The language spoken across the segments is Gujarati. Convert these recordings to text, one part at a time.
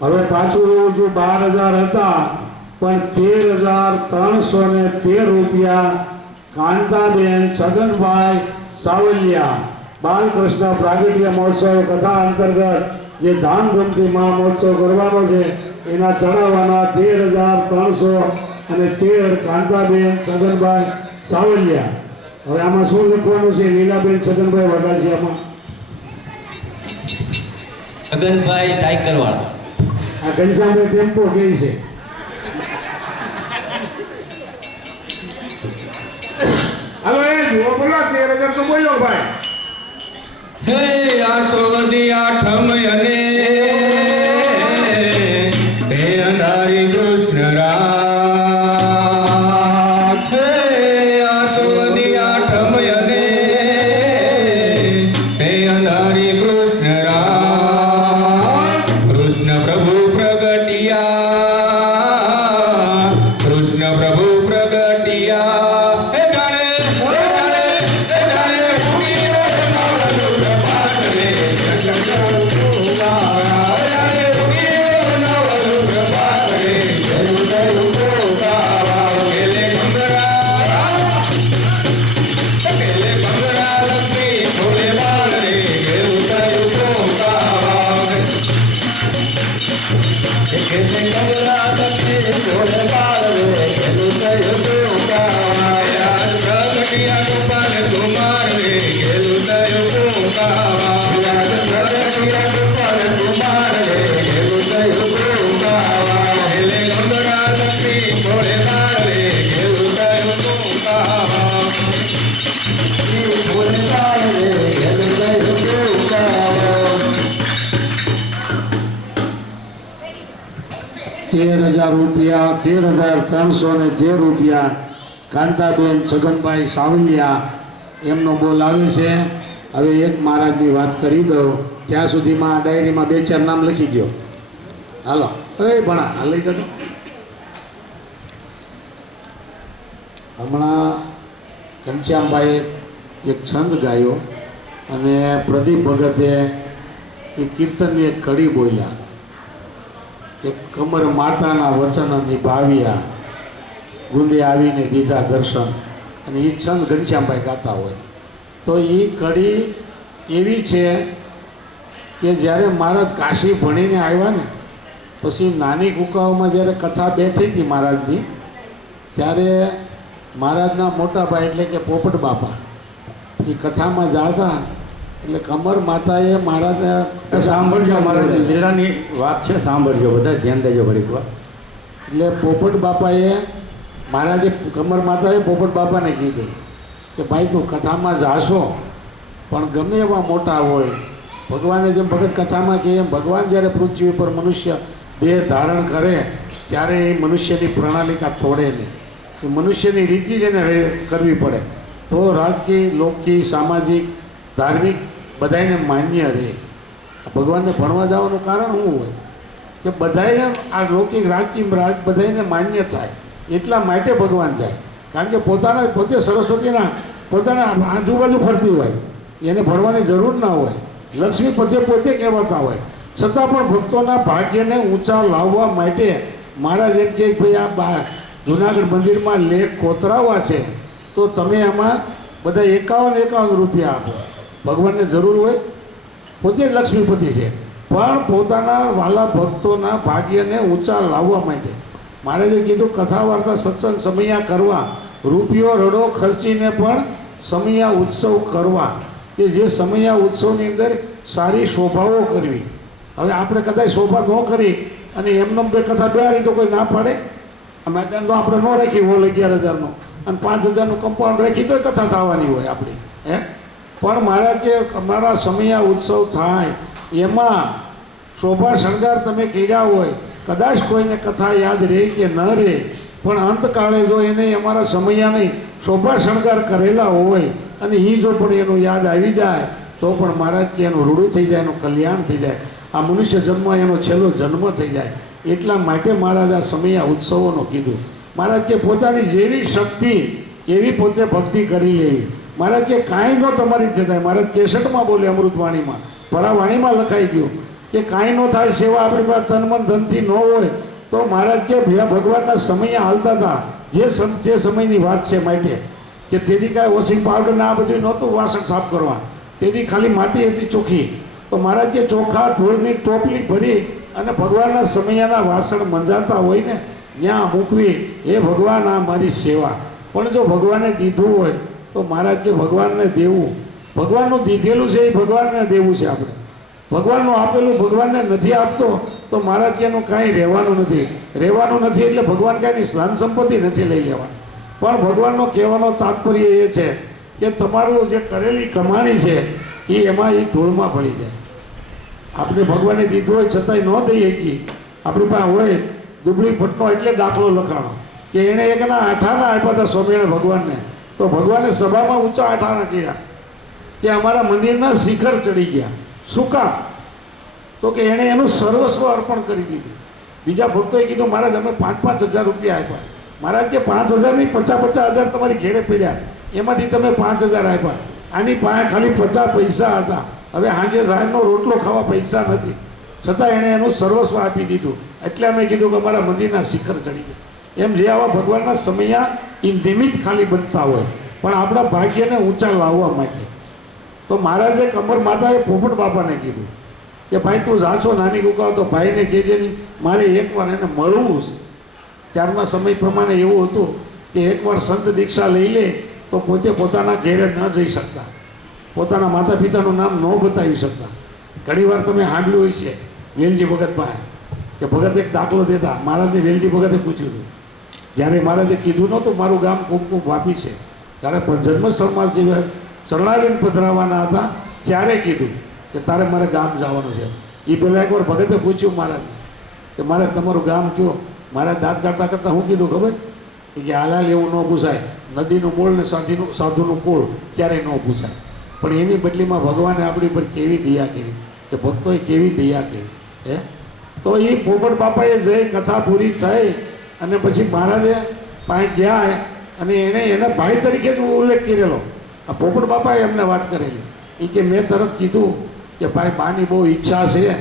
હવે પાછું જો 12,000 હતા પણ 13,313 રૂપિયા કાંતાબેન છગનભાઈ સાવલિયા બાલકૃષ્ણ પ્રાગટ્ય મહોત્સવ કથા અંતર્ગત જે ધામધૂમથી મહોત્સવ કરવાનો છે એના ચડાવવાના 13,313 કાંતાબેન છગનભાઈ સાવલિયા. હવે આમાં શું લખવાનું છે? લીલાબેન છગનભાઈ વડાજીયામાં છગનભાઈ સાયકલ વાળા. આ ઘનશ્યામભાઈ ટેમ્પો કે છે. હાલો એ જુઓ બોલો 13,000 તો બોલો ભાઈ. હે આસોવદી આઠમ અને હે અંધારી કૃષ્ણ રાત. હે આસોવદી આઠમ અને હે અંધારી કૃષ્ણ રાત. કૃષ્ણ પ્રભુ પ્રગટિયા, કૃષ્ણ પ્રભુ પ્રગટિયા. રૂપિયા 13,313 રૂપિયા કાંતાબેન છગનભાઈ સાવલિયા એમનો બોલ આવે છે. હવે એક મહારાજની વાત કરી દઉં ત્યાં સુધીમાં ડાયરીમાં 2-4 નામ લખી ગયો. હાલો એ ભણા હાલ લઈ જજો. હમણાં ઘનશ્યામભાઈએ એક છંદ ગાયો અને પ્રદીપ ભગતે એ કીર્તનની એક કડી બોલ્યા કે કમર માતાના વચન નિભાવ્યા, ગુંદે આવીને દીધા દર્શન. અને એ છંદ ઘનશ્યામભાઈ ગાતા હોય તો એ કડી એવી છે કે જ્યારે મહારાજ કાશી ભણીને આવ્યા ને પછી નાની કુકાઓમાં જ્યારે કથા બેઠી હતી મહારાજની, ત્યારે મહારાજના મોટા ભાઈ એટલે કે પોપટ બાપા એ કથામાં જાતા એટલે કમર માતાએ મહારાજને સાંભળજો, મારા લીલાની વાત છે, સાંભળજો બધા, ધ્યાન દેજો ઘડીક વાર. એટલે પોપટ બાપાએ મહારાજે કમર માતાએ પોપટ બાપાને કીધું કે ભાઈ તું કથામાં જાશો પણ ગમે એવા મોટા હોય, ભગવાને જેમ ભગત કથામાં કહે એમ ભગવાન જ્યારે પૃથ્વી પર મનુષ્ય દેહ ધારણ કરે ત્યારે એ મનુષ્યની પ્રણાલિકા છોડે નહીં, એ મનુષ્યની રીતિ જ એને કરવી પડે તો રાજકીય, લોકીય, સામાજિક, ધાર્મિક બધાને માન્ય રહે. ભગવાનને ભણવા જવાનું કારણ શું હોય કે બધાને આ લૌકિક રાજકીય બધાને માન્ય થાય એટલા માટે ભગવાન જાય. કારણ કે પોતે સરસ્વતીના પોતાના આજુબાજુ ફરતી હોય, એને ભણવાની જરૂર ના હોય. લક્ષ્મી પોતે કહેવાતા હોય છતાં પણ ભક્તોના ભાગ્યને ઊંચા લાવવા માટે મહારાજ એમ કે ભાઈ આ જુનાગઢ મંદિરમાં લેખ કોતરાવવા છે તો તમે એમાં બધા 51 રૂપિયા આપો. ભગવાનને જરૂર હોય, પોતે લક્ષ્મીપતિ છે પણ પોતાના વાલા ભક્તોના ભાગ્યને ઊંચા લાવવા માટે મહારાજે કીધું કથા વાર્તા સત્સંગ સમયા કરવા, રૂપિયો રડો ખર્ચીને પણ સમયા ઉત્સવ કરવા, કે જે સમયા ઉત્સવની અંદર સારી શોભાઓ કરવી. હવે આપણે કદાચ શોભા ન કરી અને એમનો બે કથા બેહારી તો કોઈ ના પાડે. અમે તો આપણે ન રાખી હોલ 11,000નો અને 5,000નું કમ્પાઉન્ડ રાખી તો કથા થવાની હોય આપણી પણ મહારાજ કે અમારા સમયા ઉત્સવ થાય એમાં શોભા શણગાર તમે કર્યા હોય, કદાચ કોઈને કથા યાદ રહે કે ન રહે પણ અંતકાળે જો એને અમારા સમયા નહીં શોભા શણગાર કરેલા હોય અને એ જો પણ એનું યાદ આવી જાય તો પણ મહારાજ કે એનું રૂડું થઈ જાય, એનું કલ્યાણ થઈ જાય, આ મનુષ્ય જન્મ એનો છેલ્લો જન્મ થઈ જાય. એટલા માટે મહારાજ આ સમયા ઉત્સવોનો કીધું. મહારાજ કે પોતાની જેવી શક્તિ એવી પોતે ભક્તિ કરી લેવી. મહારાજ કે કાંઈ ન તમારી થતા. મહારાજ 63માં બોલે અમૃતવાણીમાં, પરાવાણીમાં લખાઈ ગયું કે કાંઈ ન થાય સેવા આપણી પાસે તન મન ધનથી ન હોય તો મહારાજ કે ભૈયા ભગવાનના સમય હાલતા હતા તે સમયની વાત છે માટે કે તેથી કાંઈ વોશિંગ પાવડર ને આ બધું નહોતું વાસણ સાફ કરવા, તેથી ખાલી માટી હતી ચોખ્ખી. તો મહારાજ કે ચોખ્ખા ધૂળની ટોપલી ભરી અને ભગવાનના સમયના વાસણ મંજાતા હોય ને ત્યાં મૂકવી, એ ભગવાન આ મારી સેવા. પણ જો ભગવાને દીધું હોય તો મહારાજ કે ભગવાનને દેવું, ભગવાનનું દીધેલું છે એ ભગવાનને દેવું છે. આપણે ભગવાનનું આપેલું ભગવાનને નથી આપતો તો મહારાજ કે એનું કાંઈ રહેવાનું નથી. રહેવાનું નથી એટલે ભગવાન કાંઈની ધન સંપત્તિ નથી લઈ લેવાની. પણ ભગવાનનો કહેવાનો તાત્પર્ય એ છે કે તમારું જે કરેલી કમાણી છે એ એમાં એ ધૂળમાં ભળી જાય. આપણે ભગવાને દીધું હોય છતાંય ન દઈએ કે આપણી પાસે હોય દુબળી ફટનો એટલે દાખલો લખાણો કે એણે એકના આઠાના આપ્યા હતા સ્વામિનારાયણ ભગવાનને, તો ભગવાને સભામાં ઊંચા આઠાના કર્યા કે અમારા મંદિરના શિખર ચડી ગયા. શું કામ? તો કે એણે એનું સર્વસ્વ અર્પણ કરી દીધું. બીજા ભક્તોએ કીધું મહારાજ અમે 5,000 રૂપિયા આપ્યા. મહારાજ કે 5,000 નહીં, 50,000 તમારી ઘેરે પડ્યા, એમાંથી તમે 5,000 આપ્યા. આની પાસે ખાલી 50 પૈસા હતા. હવે સાંજે સાહેબનો રોટલો ખાવા પૈસા નથી, છતાં એણે એનું સર્વસ્વ આપી દીધું. એટલે અમે કીધું કે અમારા મંદિરના શિખર ચડી ગયા. એમ જે આવા ભગવાનના સમયા એ નિમિત્ત ખાલી બનતા હોય પણ આપણા ભાગ્યને ઊંચા લાવવા માટે. તો મહારાજે કમર માતાએ પોપટ બાપાને કીધું કે ભાઈ તું જાશો નાની કુકાવ તો ભાઈને કહેજે નહીં, મારે એકવાર એને મળવું છે. ત્યારના સમય પ્રમાણે એવું હતું કે એકવાર સંત દીક્ષા લઈ લે તો પોતે પોતાના ઘેરે ન જઈ શકતા, પોતાના માતા પિતાનું નામ ન બતાવી શકતા. ઘણીવાર તમે સાંભળ્યું હોય છે વેલજી ભગત પાસે કે ભગત એક દાખલો દેતા. મહારાજને વેલજી ભગતે પૂછ્યું હતું જ્યારે મહારાજે કીધું નહોતું મારું ગામ કુમકુમ વાપી છે, ત્યારે જન્મસ્થળમાં જે શરણાવીને પધરાવાના હતા ત્યારે કીધું કે તારે મારે ગામ જવાનું છે. એ પહેલાં એકવાર ભગતે પૂછ્યું મહારાજને કે મારે તમારું ગામ કયો? મારા દાંત કાઢતા કરતાં હું કીધું ખબર કે હાલાલ એવું ન પૂછાય, નદીનું મૂળ ને સાધુનું કુળ ક્યારેય ન પૂછાય. પણ એની બદલીમાં ભગવાને આપણી પર કેવી દયા કરી કે ભક્તોએ કેવી દયા કરી હે. તો એ પોપટ બાપાએ જઈ કથા પૂરી થઈ અને પછી મહારાજે પાસે ગયા અને એણે એના ભાઈ તરીકે જ ઉલ્લેખ કરેલો. આ પોપટ બાપાએ એમને વાત કરેલી એ કે મેં તરત કીધું કે ભાઈ બાની બહુ ઈચ્છા છે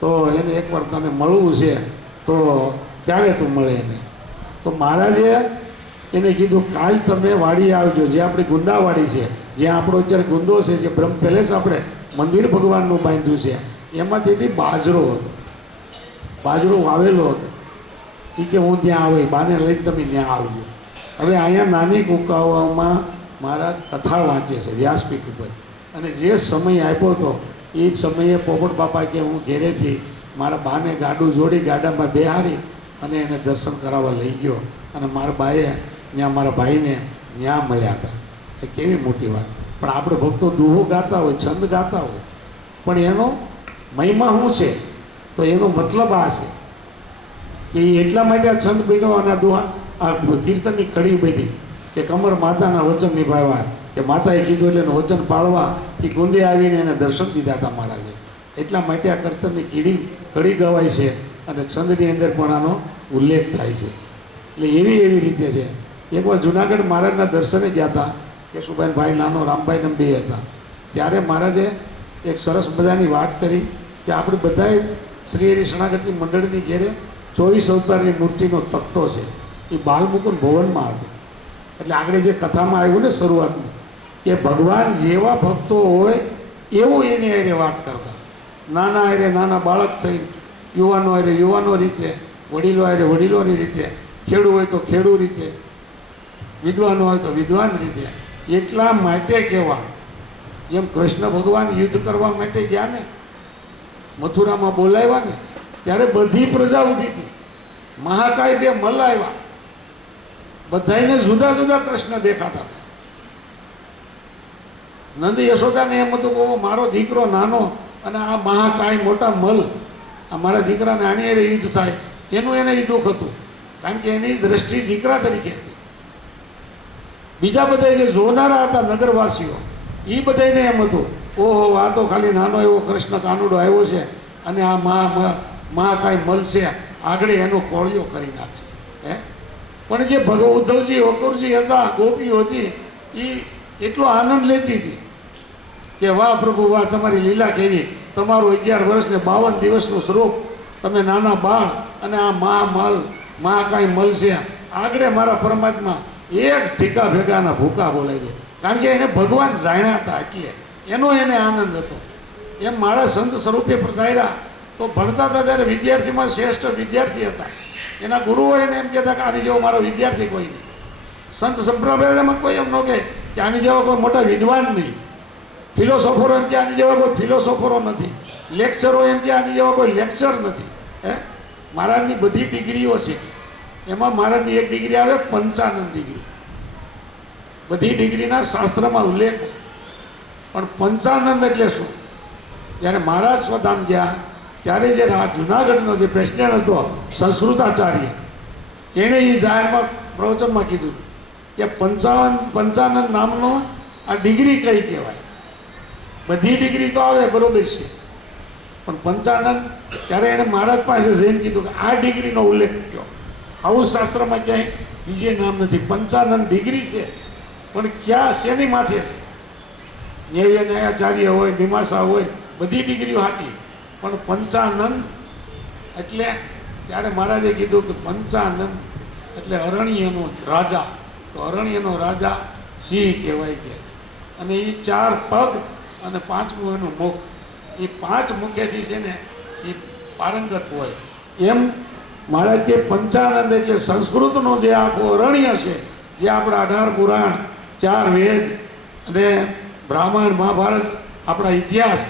તો એને એકવાર તને મળવું છે તો ક્યારે તું મળે એને? તો મહારાજે એને કીધું કાલ તમે વાડી આવજો, જે આપણી ગુંદાવાડી છે, જ્યાં આપણો અત્યારે ગુંદો છે, જે બ્રહ્મ પેલેસ આપણે મંદિર ભગવાનનું બાંધ્યું છે, એમાંથી બાજરો હતો, બાજરો વાવેલો હતો. એ કે હું ત્યાં આવે, બાને લઈને તમે ત્યાં આવજો. હવે અહીંયા નાની કુકાવામાં મહારાજ કથા વાંચે છે વ્યાસપીઠ ઉપર, અને જે સમય આપ્યો હતો એ સમયે પોપટ બાપા કે હું ઘેરેથી મારા બાને ગાડું જોડી ગાડામાં બેહારી અને એને દર્શન કરાવવા લઈ ગયો અને મારા બાએ ત્યાં મારા ભાઈને ત્યાં મળ્યા હતા. એ કેવી મોટી વાત. પણ આપણે ભક્તો દુહો ગાતા હોય, છંદ ગાતા હોય, પણ એનો મહિમા શું છે? તો એનો મતલબ આ છે કે એ એટલા માટે આ છંદ બન્યો અને આ દુહા આ કીર્તનની કડી બની કે કમર માતાના વચન નિભાવ્યા, કે માતાએ કીધું એટલે એનું વચન પાળવા કે ગુંદે આવીને એને દર્શન દીધા હતા મહારાજે. એટલા માટે આ કીર્તનની કડી ગવાય છે અને છંદની અંદર પણ આનો ઉલ્લેખ થાય છે. એટલે એવી રીતે છે. એકવાર જુનાગઢ મહારાજના દર્શને ગયા હતા કેશુભાઈ નાનો રામભાઈ બે હતા. ત્યારે મહારાજે એક સરસ મજાની વાત કરી કે આપણે બધાએ શ્રી હરિ શરણાગતિ મંડળની ઘેરે 24 અવતારની મૂર્તિનો તખતો છે, એ બાલમુકુંદ ભવનમાં હતો. એટલે આગળ જે કથામાં આવ્યું ને શરૂઆતમાં કે ભગવાન જેવા ભક્તો હોય એવું એની હારે વાત કરતા. નાના હારે નાના બાળક થઈ, યુવાનો હારે યુવાનો રીતે, વડીલો હારે વડીલોની રીતે, ખેડૂ હોય તો ખેડૂ રીતે, વિદ્વાનો હોય તો વિદ્વાન રીતે. એટલા માટે કહેવા જેમ કૃષ્ણ ભગવાન યુદ્ધ કરવા માટે ગયા ને, મથુરામાં બોલાવ્યા ને, ત્યારે બધી પ્રજા ઊભી હતી. મહાકાય બે મલ્લ આવ્યા, બધાને જુદા જુદા કૃષ્ણ દેખાતા હતા. નંદ યશોદાને એમ હતું બહુ મારો દીકરો નાનો અને આ મહાકાય મોટા મલ, આ મારા દીકરાને આની હારે યુદ્ધ થાય એનું એને દુઃખ હતું, કારણ કે એની દ્રષ્ટિ દીકરા તરીકે હતી. બીજા બધા જે જોનારા હતા નગરવાસીઓ, એ બધાને એમ હતું ઓહો આ તો ખાલી નાનો એવો કૃષ્ણ કાનુડો આવ્યો છે અને આ મહાકાય મલ છે, આગળ એનો કોળિયો કરી નાખશે હે. પણ જે ઉદ્ધવજી વકુરજી હતા, ગોપીઓ હતી, એ એટલો આનંદ લેતી હતી કે વાહ પ્રભુ વાહ તમારી લીલા કેવી. તમારું 11 વર્ષ ને 52 દિવસનું સ્વરૂપ, તમે નાના બાળ અને આ માં કાંઈ મળશે આગળ મારા પરમાત્મા એક ઠીકા ભેગાના ભૂકા બોલાય છે, કારણ કે એને ભગવાન જાણ્યા હતા એટલે એનો એને આનંદ હતો. એમ મારા સંત સ્વરૂપે પધાર્યા તો ભણતા હતા ત્યારે વિદ્યાર્થીમાં શ્રેષ્ઠ વિદ્યાર્થી હતા. એના ગુરુઓ એને એમ કહેતા કે આની જેવો મારો વિદ્યાર્થી કોઈ નહીં. સંત સંપ્રદાયમાં કોઈ એમ ન કહે કે આની જેવા કોઈ મોટા વિદ્વાન નહીં. ફિલોસોફરો એમ કે આની જેવા કોઈ ફિલોસોફરો નથી. લેક્ચરો એમ કે આની જેવા કોઈ લેક્ચર નથી. મહારાજની બધી ડિગ્રીઓ છે, એમાં મહારાજની એક ડિગ્રી આવે પંચાનંદ ડિગ્રી. બધી ડિગ્રીના શાસ્ત્રમાં ઉલ્લેખ, પણ પંચાનંદ એટલે શું? જ્યારે મહારાજ સ્વધામ ગયા ત્યારે જે જુનાગઢનો જે પ્રેસિડેન્ટ હતો સંસ્કૃતાચાર્ય, એણે એ જાહેરમાં પ્રવચનમાં કીધું કે પંચાનંદ નામનો આ ડિગ્રી કઈ કહેવાય. બધી ડિગ્રી તો આવે બરોબર છે, પણ પંચાનંદ, ત્યારે એણે મહારાજ પાસે જઈને કીધું કે આ ડિગ્રીનો ઉલ્લેખ કર્યો. આવું શાસ્ત્રમાં ક્યાંય બીજે નામ નથી. પંચાનંદ ડિગ્રી છે, પણ ક્યાં શેની માથે છે? ન્યાય ન્યાયાચાર્ય હોય, નિમાસા હોય, બધી ડિગ્રીઓ સાચી, પણ પંચાનંદ એટલે ત્યારે મહારાજે કીધું કે પંચાનંદ એટલે અરણ્યનો રાજા. તો અરણ્યનો રાજા સિંહ કહેવાય કે, અને એ 4 પગ અને 5મું એનું મુખ. એ 5 મુખેથી છે ને એ પારંગત હોય. એમ મહારાજ કે પંચાનંદ એટલે સંસ્કૃતનો જે આખો અરણ્ય છે, જે આપણા 18 પુરાણ, 4 વેદ અને બ્રાહ્મણ, મહાભારત, આપણા ઇતિહાસ,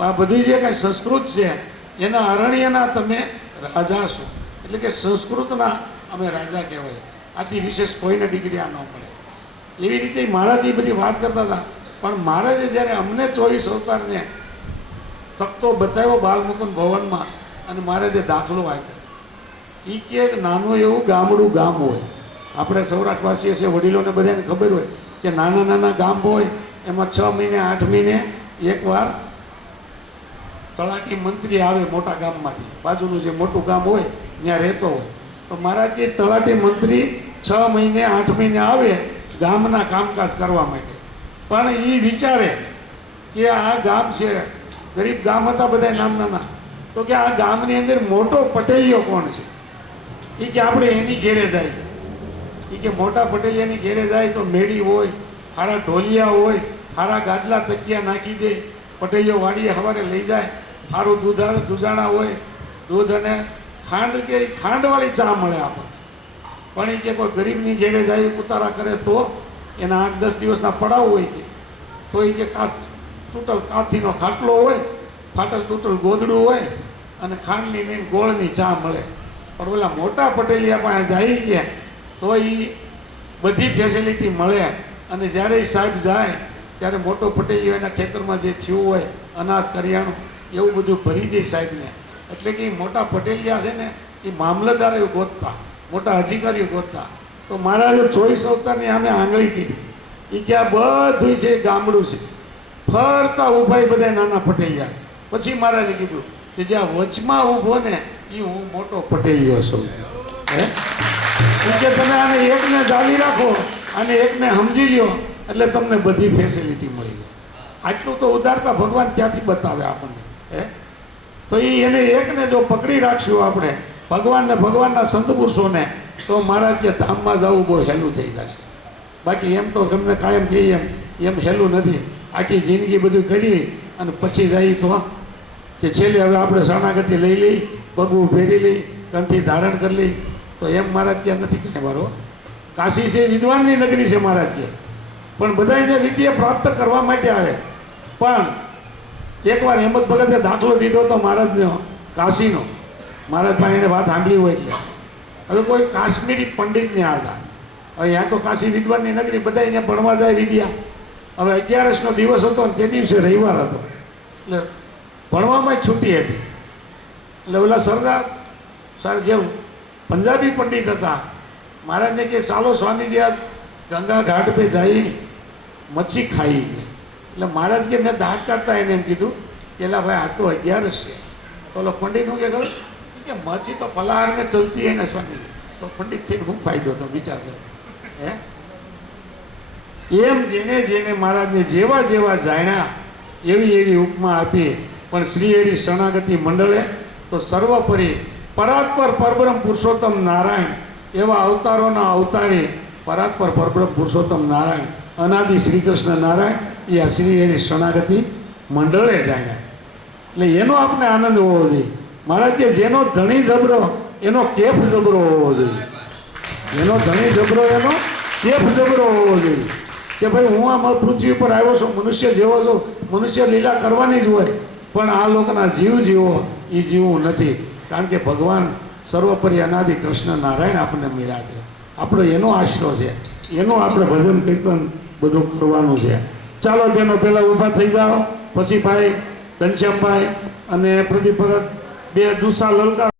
આ બધું જે કાંઈ સંસ્કૃત છે એના અરણ્યના તમે રાજા છો. એટલે કે સંસ્કૃતના અમે રાજા કહેવાય. આથી વિશેષ કોઈને ડિગ્રી આ ન મળે. એવી રીતે મહારાજ એ બધી વાત કરતા હતા. પણ મહારાજે જ્યારે અમને 24 અવતારને તકતો બતાવ્યો બાલમુકુંદ ભવનમાં, અને મહારાજે દાખલો આપ્યો. એ કે નાનું એવું ગામડું ગામ હોય, આપણે સૌરાષ્ટ્રવાસીએ છે, વડીલોને બધાને ખબર હોય કે નાના નાના ગામ હોય એમાં 6 મહિને 8 મહિને એકવાર તલાટી મંત્રી આવે મોટા ગામમાંથી. બાજુનું જે મોટું ગામ હોય ત્યાં રહેતો હોય. તો મહારાજ કે તલાટી મંત્રી 6 મહિને 8 મહિને આવે ગામના કામકાજ કરવા માટે. પણ એ વિચારે કે આ ગામ છે, ગરીબ ગામ હતા બધા નાના, તો કે આ ગામની અંદર મોટો પટેલિયો કોણ છે? એ કે આપણે એની ઘેરે જાય. એ કે મોટા પટેલિયાની ઘેરે જાય તો મેળી હોય, સારા ઢોલિયા હોય, સારા ગાદલા તકિયા નાખી દે. પટેલિયો વાડીએ સવારે લઈ જાય, સારું દૂધાણા હોય, દૂધ અને ખાંડ કે ખાંડવાળી ચા મળે આપણને. પણ એ કે કોઈ ગરીબની ઘેરે જાય ઉતારા કરે તો એના 8-10 દિવસના પડાવ હોય કે, તો એ કે તૂટલ કાથીનો ખાટલો હોય, ફાટલ તૂટલ ગોદડું હોય, અને ખાંડની નહીં ગોળની ચા મળે. પણ ઓલા મોટા પટેલિયા પાસે જાય કે તો એ બધી ફેસિલિટી મળે. અને જ્યારે એ સાહેબ જાય ત્યારે મોટો પટેલિયો એના ખેતરમાં જે થયું હોય અનાજ કરિયાણું એવું બધું ભરી દે સાહેબને. એટલે કે એ મોટા પટેલિયા છે ને એ મામલતદારો ગોતતા, મોટા અધિકારીઓ ગોતતા. તો મહારાજે 24 અવતારની સામે આંગળી કીધી. એ કે આ બધું છે ગામડું છે, ફરતા ઊભા બધા નાના પટેલિયા. પછી મહારાજે કીધું કે જ્યાં વચમાં ઊભો ને એ હું મોટો પટેલિયો છું. કે તમે આને એકને જાળી રાખો, આને એકને સમજી લ્યો, એટલે તમને બધી ફેસિલિટી મળી જાય. આટલું તો ઉદારતા ભગવાન ક્યાંથી બતાવે આપણને? તો એને એકને જો પકડી રાખશું આપણે, ભગવાનને, ભગવાનના સંત પુરુષોને, તો મહારાજ કે ધામમાં જવું બહુ હેલું થઈ જશે. બાકી એમ તો તમને કાયમ કહીએ એમ હેલું નથી. આખી જિંદગી બધું કરી અને પછી જઈએ તો કે છેલ્લે હવે આપણે શરણાગતિ લઈ લઈ, પગવું પહેરી લઈ, કંઠી ધારણ કરી લઈ, તો એમ મહારાજ ત્યાં નથી કાંઈ મારો. કાશી છે વિદ્વાનની નગરી છે મહારાજ કે, પણ બધા એને વિદ્યા પ્રાપ્ત કરવા માટે આવે. પણ એકવાર હેમત ભગતે દાખલો દીધો હતો મહારાજનો કાશીનો. મહારાજ પાસે એને વાત સાંભળી હોય એટલે હવે કોઈ કાશ્મીરી પંડિતને હતા. હવે ત્યાં તો કાશી વિદ્વાનની નગરી, બધા અહીંયા ભણવા જાય વિદ્યા. હવે 11નો દિવસ હતો ને તે દિવસે રવિવાર હતો, એટલે ભણવામાં છૂટી હતી. એટલે ઓલા સરદાર જે પંજાબી પંડિત હતા, મહારાજને કે ચાલો સ્વામીજી આ ગંગા ઘાટ પે જઈ મચ્છી ખાઈ. એટલે મહારાજ કે મેં દાંત કાઢતા એને એમ કીધું કે એલા ભાઈ આ તો 11 છે. તો ઓલો પંડિત શું કે ખબર કે મચ્છી તો ફલાહાર મેં ચલતી હે ને સ્વામીજી. તો પંડિત થઈને શું ફાયદો તો વિચાર કરો. એમ જેને જેને મહારાજને જેવા જેવા જાણ્યા એવી એવી ઉપમા આપી પણ શ્રી હરિ શરણાગતિ મંડળે તો સર્વોપરી પરાત્પર પરબ્રહ્મ પુરુષોત્તમ નારાયણ એવા અવતારોના અવતારી પરાત્પર પરબ્રહ્મ પુરુષોત્તમ નારાયણ અનાદિ શ્રી કૃષ્ણ નારાયણ એ આ શ્રી હરિ શરણાગતિ મંડળે જાય. એટલે એનો આપણે આનંદ હોવો જોઈએ. મહારાજ કે જેનો ધણી જબરો એનો કેફ જબરો હોવો જોઈએ. એનો ધણી જબરો એનો કેફ જબરો હોવો જોઈએ કે ભાઈ હું આ પૃથ્વી પર આવ્યો છું, મનુષ્ય જેવો છું, મનુષ્ય લીલા કરવાની જ હોય, પણ આ લોકોના જીવ જીવો એ જીવવું નથી. કારણ કે ભગવાન સર્વોપરી અનાદિ કૃષ્ણ નારાયણ આપણને મળ્યા છે. આપણો એનો આશરો છે, એનું આપણે ભજન કીર્તન બધું કરવાનું છે. ચાલો બેનો પહેલાં ઊભા થઈ જાઓ, પછી ભાઈ ઘનશ્યામભાઈ અને પ્રદીપ ભગત બે દુસા લલકાર